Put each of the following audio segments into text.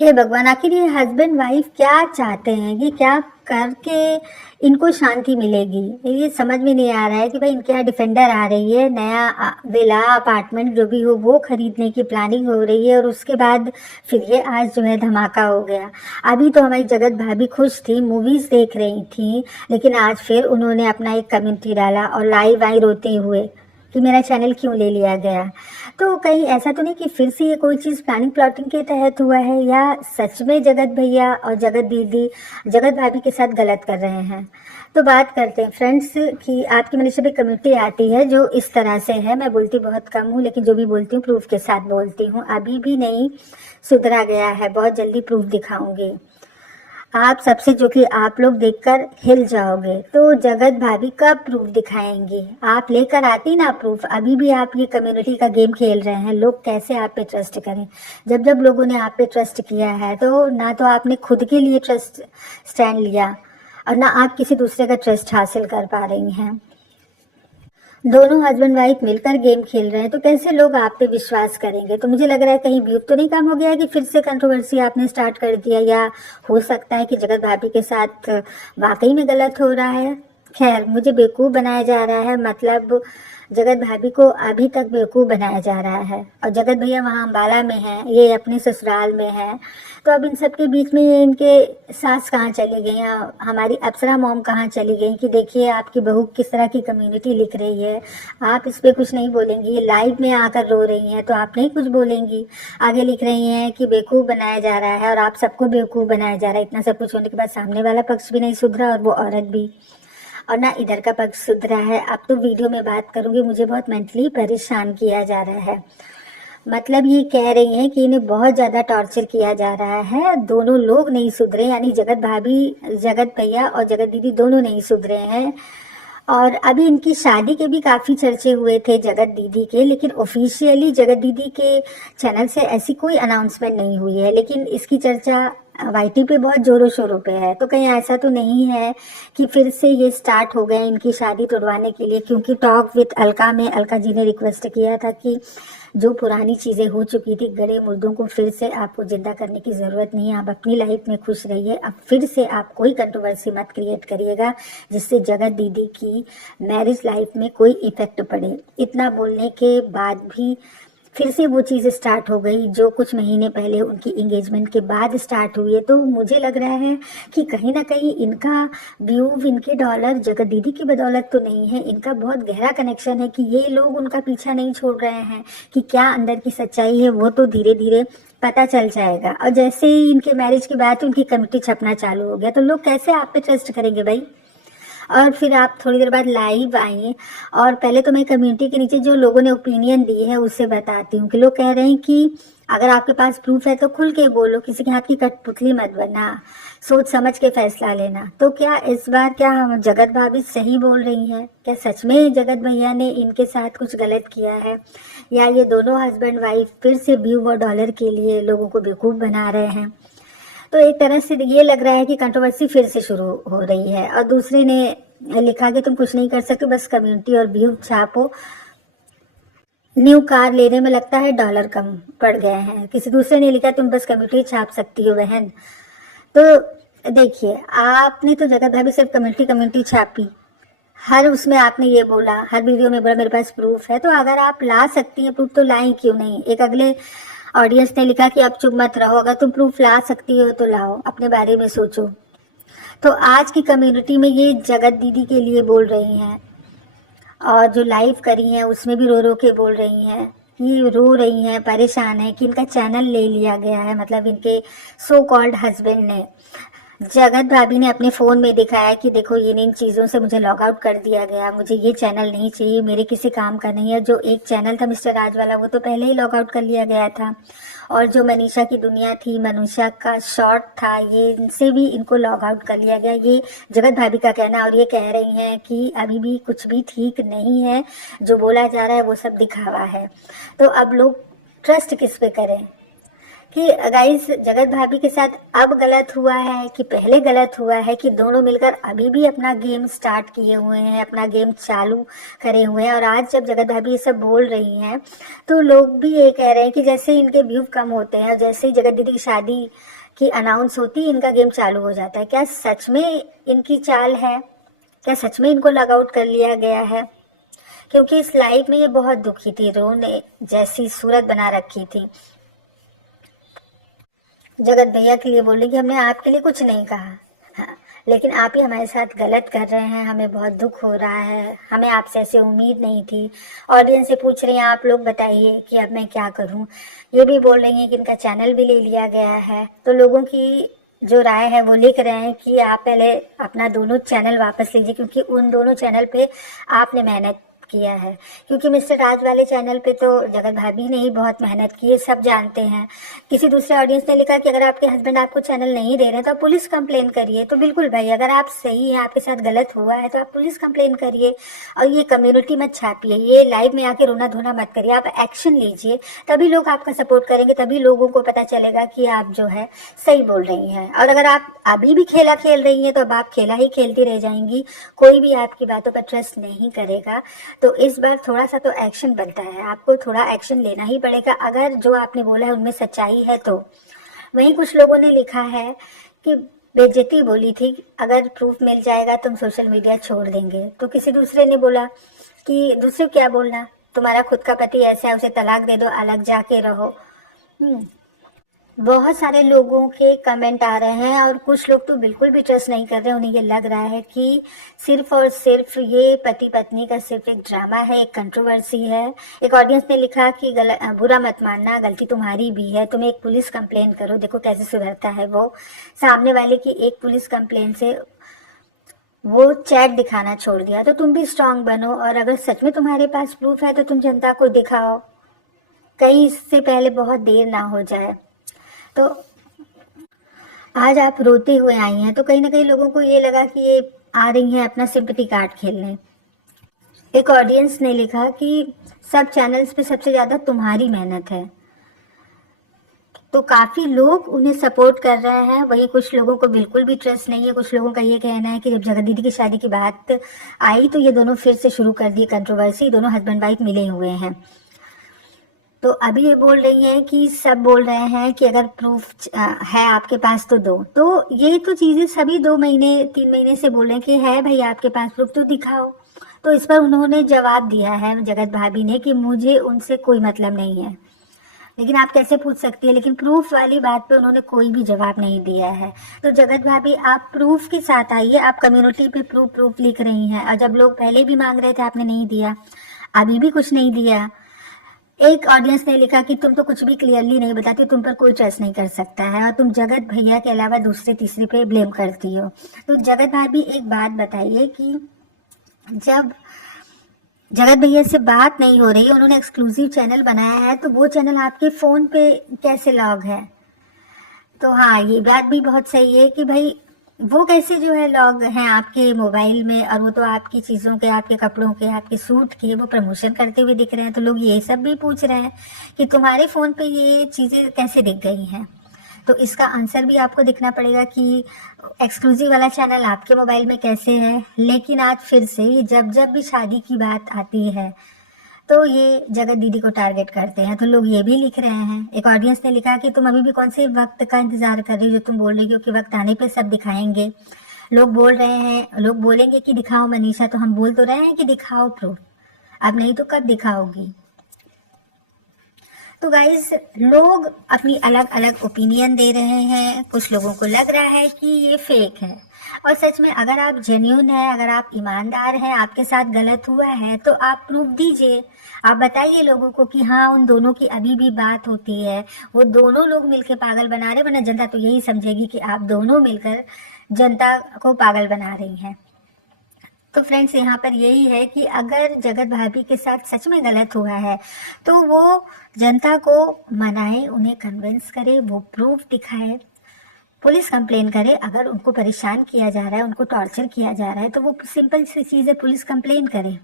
हे भगवान, आखिर ये हस्बैंड वाइफ क्या चाहते हैं, ये क्या करके इनको शांति मिलेगी? ये समझ में नहीं आ रहा है कि भाई इनके यहाँ डिफेंडर आ रही है, नया विला अपार्टमेंट जो भी हो वो खरीदने की प्लानिंग हो रही है, और उसके बाद फिर ये आज जो है धमाका हो गया। अभी तो हमारी जगत भाभी खुश थी, मूवीज देख रही थी, लेकिन आज फिर उन्होंने अपना एक कमेंट्री डाला और लाइव आई रोते हुए कि मेरा चैनल क्यों ले लिया गया। तो कहीं ऐसा तो नहीं कि फिर से ये कोई चीज़ प्लानिंग प्लॉटिंग के तहत हुआ है, या सच में जगत भैया और जगत दीदी जगत भाभी के साथ गलत कर रहे हैं? तो बात करते हैं फ्रेंड्स कि आपकी मनीषा पे कमेंट्री आती है जो इस तरह से है। मैं बोलती बहुत कम हूँ, लेकिन जो भी बोलती हूँ प्रूफ के साथ बोलती हूँ। अभी भी नहीं सुधरा गया है, बहुत जल्दी प्रूफ दिखाऊंगी आप सबसे, जो कि आप लोग देखकर हिल जाओगे। तो जगत भाभी कब प्रूफ दिखाएंगी? आप लेकर आती ना प्रूफ। अभी भी आप ये कम्युनिटी का गेम खेल रहे हैं। लोग कैसे आप पे ट्रस्ट करें? जब जब लोगों ने आप पे ट्रस्ट किया है तो ना तो आपने खुद के लिए ट्रस्ट स्टैंड लिया, और ना आप किसी दूसरे का ट्रस्ट हासिल कर पा रही हैं। दोनों हस्बैंड वाइफ मिलकर गेम खेल रहे हैं, तो कैसे लोग आप पे विश्वास करेंगे? तो मुझे लग रहा है कहीं व्यूज तो नहीं कम हो गया है कि फिर से कंट्रोवर्सी आपने स्टार्ट कर दिया, या हो सकता है कि जगत भाभी के साथ वाकई में गलत हो रहा है। खैर, मुझे बेवकूफ़ बनाया जा रहा है, मतलब जगत भाभी को अभी तक बेवकूफ़ बनाया जा रहा है, और जगत भैया वहाँ अम्बाला में हैं, ये अपने ससुराल में हैं। तो अब इन सब के बीच में ये इनके सास कहाँ चली गई, हमारी अप्सरा मॉम कहाँ चली गई कि देखिए आपकी बहू किस तरह की कम्युनिटी लिख रही है, आप इस पर कुछ नहीं बोलेंगी? ये लाइव में आकर रो रही हैं तो आप नहीं कुछ बोलेंगी? आगे लिख रही हैं कि बेवकूफ़ बनाया जा रहा है और आप सबको बेवकूफ़ बनाया जा रहा है। इतना सब कुछ होने के बाद सामने वाला पक्ष भी नहीं सुधरा, और वो औरत भी, और ना इधर का पक्ष सुधरा है। अब तो वीडियो में बात करूंगी, मुझे बहुत मेंटली परेशान किया जा रहा है। मतलब ये कह रही हैं कि इन्हें बहुत ज़्यादा टॉर्चर किया जा रहा है, दोनों लोग नहीं सुधरे, यानी जगत भाभी, जगत भैया और जगत दीदी दोनों नहीं सुधरे हैं। और अभी इनकी शादी के भी काफ़ी चर्चे हुए थे जगत दीदी के, लेकिन ऑफिशियली जगत दीदी के चैनल से ऐसी कोई अनाउंसमेंट नहीं हुई है, लेकिन इसकी चर्चा वाईटी पे बहुत जोरों शोरों पे है। तो कहीं ऐसा तो नहीं है कि फिर से ये स्टार्ट हो गए इनकी शादी तोड़वाने के लिए? क्योंकि टॉक विद अलका में अलका जी ने रिक्वेस्ट किया था कि जो पुरानी चीज़ें हो चुकी थी, गड़े मुर्दों को फिर से आपको जिंदा करने की ज़रूरत नहीं है, आप अपनी लाइफ में खुश रहिए। अब फिर से आप कोई कंट्रोवर्सी मत क्रिएट करिएगा जिससे जगत दीदी की मैरिज लाइफ में कोई इफेक्ट पड़े। इतना बोलने के बाद भी फिर से वो चीज़ स्टार्ट हो गई जो कुछ महीने पहले उनकी इंगेजमेंट के बाद स्टार्ट हुई है। तो मुझे लग रहा है कि कहीं ना कहीं इनका व्यू, इनके डॉलर जगत दीदी की बदौलत तो नहीं है, इनका बहुत गहरा कनेक्शन है कि ये लोग उनका पीछा नहीं छोड़ रहे हैं। कि क्या अंदर की सच्चाई है वो तो धीरे धीरे पता चल जाएगा। और जैसे ही इनके मैरिज के बाद उनकी कमिटी छपना चालू हो गया, तो लोग कैसे आप पे ट्रस्ट करेंगे भाई? और फिर आप थोड़ी देर बाद लाइव आइए, और पहले तो मैं कम्युनिटी के नीचे जो लोगों ने ओपिनियन दी है उससे बताती हूँ कि लोग कह रहे हैं कि अगर आपके पास प्रूफ है तो खुल के बोलो, किसी के हाथ की कठपुतली मत बनना, सोच समझ के फैसला लेना। तो क्या इस बार क्या हम जगत भाभी सही बोल रही हैं? क्या सच में जगत भैया ने इनके साथ कुछ गलत किया है, या ये दोनों हस्बैंड वाइफ फिर से व्यू और डॉलर के लिए लोगों को बेवकूफ़ बना रहे हैं? तो एक तरह से ये लग रहा है कि कंट्रोवर्सी फिर से शुरू हो रही है। और दूसरे ने लिखा कि तुम कुछ नहीं कर सकते, बस कम्युनिटी और व्यू छापो, न्यू कार लेने में लगता है डॉलर कम पड़ गए हैं। किसी दूसरे ने लिखा तुम बस कम्युनिटी छाप सकती हो बहन। तो देखिए, आपने तो जगत भाभी सिर्फ कम्युनिटी कम्युनिटी छापी, हर उसमें आपने ये बोला, हर वीडियो में बोला मेरे पास प्रूफ है। तो अगर आप ला सकती हैं प्रूफ तो लाई क्यों नहीं? एक अगले ऑडियंस ने लिखा कि अब चुप मत रहो, अगर तुम प्रूफ ला सकती हो तो लाओ, अपने बारे में सोचो। तो आज की कम्युनिटी में ये जगत दीदी के लिए बोल रही हैं, और जो लाइव करी हैं उसमें भी रो रो के बोल रही हैं कि रो रही हैं, परेशान है कि इनका चैनल ले लिया गया है। मतलब इनके सो कॉल्ड हस्बैंड ने, जगत भाभी ने अपने फ़ोन में दिखाया कि देखो इन चीज़ों से मुझे लॉग आउट कर दिया गया, मुझे ये चैनल नहीं चाहिए, मेरे किसी काम का नहीं है। जो एक चैनल था मिस्टर राज वाला वो तो पहले ही लॉग आउट कर लिया गया था, और जो मनीषा की दुनिया थी, मनीषा का शॉर्ट था, ये इनसे भी इनको लॉग आउट कर लिया गया, ये जगत भाभी का कहना। और ये कह रही हैं कि अभी भी कुछ भी ठीक नहीं है, जो बोला जा रहा है वो सब दिखावा है। तो अब लोग ट्रस्ट किस पे करें? कि गाइस जगत भाभी के साथ अब गलत हुआ है कि पहले गलत हुआ है, कि दोनों मिलकर अभी भी अपना गेम स्टार्ट किए हुए हैं, अपना गेम चालू करे हुए हैं। और आज जब जगत भाभी ये सब बोल रही हैं तो लोग भी ये कह रहे हैं कि जैसे इनके व्यू कम होते हैं और जैसे ही जगत दीदी की शादी की अनाउंस होती है इनका गेम चालू हो जाता है। क्या सच में इनकी चाल है? क्या सच में इनको लॉग आउट कर लिया गया है? क्योंकि इस लाइफ में ये बहुत दुखी थी, रोने जैसी सूरत बना रखी थी। जगत भैया के लिए बोले कि हमने आपके लिए कुछ नहीं कहा, हाँ, लेकिन आप ही हमारे साथ गलत कर रहे हैं, हमें बहुत दुख हो रहा है, हमें आपसे ऐसे उम्मीद नहीं थी। ऑडियंस से पूछ रही हैं आप लोग बताइए कि अब मैं क्या करूं। ये भी बोल रही हैं कि इनका चैनल भी ले लिया गया है। तो लोगों की जो राय है वो लिख रहे हैं कि आप पहले अपना दोनों चैनल वापस लीजिए, क्योंकि उन दोनों चैनल पे आपने मेहनत किया है। क्योंकि मिस्टर राज वाले चैनल पे तो जगत भाभी ने ही बहुत मेहनत की है, सब जानते हैं। किसी दूसरे ऑडियंस ने लिखा कि अगर आपके हस्बैंड आपको चैनल नहीं दे रहे हैं तो आप पुलिस कंप्लेन करिए। तो बिल्कुल भाई, अगर आप सही हैं, आपके साथ गलत हुआ है तो आप पुलिस कंप्लेन करिए। और ये कम्युनिटी मत छापिए, ये लाइव में आके रोना धोना मत करिए, आप एक्शन लीजिए। तभी लोग आपका सपोर्ट करेंगे, तभी लोगों को पता चलेगा कि आप जो है सही बोल रही हैं। और अगर आप अभी भी खेला खेल रही हैं तो अब आप खेला ही खेलती रह जाएंगी, कोई भी आपकी बातों पर ट्रस्ट नहीं करेगा। तो इस बार थोड़ा सा तो एक्शन बनता है, आपको थोड़ा एक्शन लेना ही पड़ेगा अगर जो आपने बोला है उनमें सच्चाई है तो। वहीं कुछ लोगों ने लिखा है कि बेइज्जती बोली थी, अगर प्रूफ मिल जाएगा तुम सोशल मीडिया छोड़ देंगे। तो किसी दूसरे ने बोला कि दूसरे क्या बोलना, तुम्हारा खुद का पति ऐसा है, उसे तलाक दे दो, अलग जाके रहो। बहुत सारे लोगों के कमेंट आ रहे हैं और कुछ लोग तो बिल्कुल भी ट्रस्ट नहीं कर रहे। उन्हें ये लग रहा है कि सिर्फ और सिर्फ ये पति पत्नी का सिर्फ एक ड्रामा है, एक कंट्रोवर्सी है। एक ऑडियंस ने लिखा कि बुरा मत मानना, गलती तुम्हारी भी है, तुम एक पुलिस कंप्लेन करो, देखो कैसे सुधरता है वो। सामने वाले की एक पुलिस कंप्लेन से वो चैट दिखाना छोड़ दिया। तो तुम भी स्ट्रांग बनो, और अगर सच में तुम्हारे पास प्रूफ है तो तुम जनता को दिखाओ, कहीं इससे पहले बहुत देर ना हो जाए। तो आज आप रोते हुए आई हैं, तो कहीं ना कहीं लोगों को ये लगा कि ये आ रही हैं अपना सिंपैथी कार्ड खेलने। एक ऑडियंस ने लिखा कि सब चैनल्स पे सबसे ज़्यादा तुम्हारी मेहनत है। तो काफ़ी लोग उन्हें सपोर्ट कर रहे हैं। वहीं कुछ लोगों को बिल्कुल भी ट्रस्ट नहीं है। कुछ लोगों का ये कहना है कि जब जगत दीदी की शादी की बात आई तो ये दोनों फिर से शुरू कर दी कंट्रोवर्सी, दोनों हस्बैंड वाइफ मिले हुए हैं। तो अभी ये बोल रही हैं कि सब बोल रहे हैं कि अगर प्रूफ है आपके पास तो दो। तो ये तो चीज़ें सभी 2 महीने 3 महीने से बोल रहे हैं कि है भाई आपके पास प्रूफ तो दिखाओ। तो इस पर उन्होंने जवाब दिया है जगत भाभी ने कि मुझे उनसे कोई मतलब नहीं है। लेकिन आप कैसे पूछ सकती है, लेकिन प्रूफ वाली बात पे उन्होंने कोई भी जवाब नहीं दिया है। तो जगत भाभी आप प्रूफ के साथ आइए। आप कम्युनिटी पे प्रूफ लिख रही हैं, और जब लोग पहले भी मांग रहे थे आपने नहीं दिया, अभी भी कुछ नहीं दिया। एक ऑडियंस ने लिखा कि तुम तो कुछ भी क्लियरली नहीं बताती, तुम पर कोई ट्रस्ट नहीं कर सकता है, और तुम जगत भैया के अलावा दूसरे तीसरे पे ब्लेम करती हो। तो जगत भाभी एक बात बताइए कि जब जगत भैया से बात नहीं हो रही, उन्होंने एक्सक्लूसिव चैनल बनाया है, तो वो चैनल आपके फ़ोन पे कैसे लॉग है? तो हाँ, ये बात भी बहुत सही है कि भाई वो कैसे जो है लॉग हैं आपके मोबाइल में, और वो तो आपकी चीज़ों के, आपके कपड़ों के, आपके सूट के वो प्रमोशन करते हुए दिख रहे हैं। तो लोग ये सब भी पूछ रहे हैं कि तुम्हारे फ़ोन पे ये चीज़ें कैसे दिख गई हैं। तो इसका आंसर भी आपको दिखना पड़ेगा कि एक्सक्लूसिव वाला चैनल आपके मोबाइल में कैसे है। लेकिन आज फिर से जब जब भी शादी की बात आती है तो ये जगत दीदी को टारगेट करते हैं। तो लोग ये भी लिख रहे हैं। एक ऑडियंस ने लिखा कि तुम अभी भी कौन से वक्त का इंतजार कर रही हो जो तुम बोल रही हो कि वक्त आने पे सब दिखाएंगे। लोग बोल रहे हैं, लोग बोलेंगे कि दिखाओ मनीषा, तो हम बोल तो रहे हैं कि दिखाओ प्रूफ, अब नहीं तो कब दिखाओगी। तो गाइज लोग अपनी अलग अलग ओपिनियन दे रहे हैं। कुछ लोगों को लग रहा है कि ये फेक है, और सच में अगर आप जेन्युइन है, अगर आप ईमानदार हैं, आपके साथ गलत हुआ है तो आप प्रूफ दीजिए। आप बताइए लोगों को कि हाँ उन दोनों की अभी भी बात होती है, वो दोनों लोग मिलकर पागल बना रहे, वरना जनता तो यही समझेगी कि आप दोनों मिलकर जनता को पागल बना रही हैं। तो फ्रेंड्स यहाँ पर यही है कि अगर जगत भाभी के साथ सच में गलत हुआ है तो वो जनता को मनाए, उन्हें कन्विंस करे, वो प्रूफ दिखाए। पुलिस कंप्लेन करे। अगर उनको परेशान किया जा रहा है, उनको टॉर्चर किया जा रहा है, तो वो सिंपल सी चीज़ है, पुलिस कंप्लेन करे।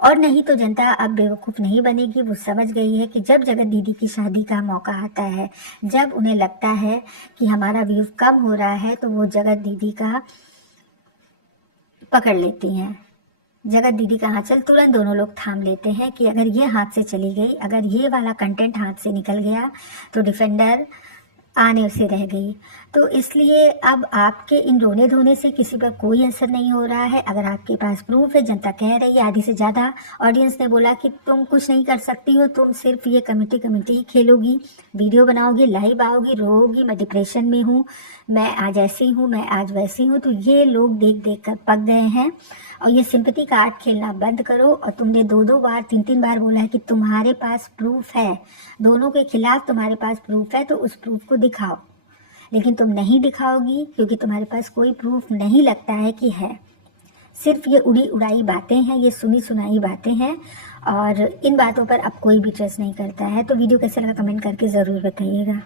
और नहीं तो जनता अब बेवकूफ़ नहीं बनेगी, वो समझ गई है कि जब जगत दीदी की शादी का मौका आता है, जब उन्हें लगता है कि हमारा व्यूज़ कम हो रहा है, तो वो जगत दीदी का पकड़ लेती हैं। जगत दीदी का आंचल तुरंत दोनों लोग थाम लेते हैं कि अगर ये हाथ से चली गई, अगर ये वाला कंटेंट हाथ से निकल गया, तो डिफेंडर आने से रह गई। तो इसलिए अब आपके इन रोने धोने से किसी पर कोई असर नहीं हो रहा है। अगर आपके पास प्रूफ है, जनता कह रही है, आधी से ज़्यादा ऑडियंस ने बोला कि तुम कुछ नहीं कर सकती हो, तुम सिर्फ ये कमेटी ही खेलोगी, वीडियो बनाओगी, लाइव आओगी, रोओगी, मैं डिप्रेशन में हूँ, मैं आज ऐसी हूँ, मैं आज वैसी हूँ। तो ये लोग देख देख कर पक गए हैं और ये सिंपैथी कार्ड खेलना बंद करो। और तुमने 2-2 बार 3-3 बार बोला है कि तुम्हारे पास प्रूफ है, दोनों के खिलाफ तुम्हारे पास प्रूफ है, तो उस प्रूफ को दिखाओ। लेकिन तुम नहीं दिखाओगी क्योंकि तुम्हारे पास कोई प्रूफ नहीं लगता है कि है। सिर्फ ये उड़ी उड़ाई बातें हैं, ये सुनी सुनाई बातें हैं और इन बातों पर अब कोई भी ट्रस्ट नहीं करता है। तो वीडियो कैसे लगा कमेंट करके ज़रूर बताइएगा।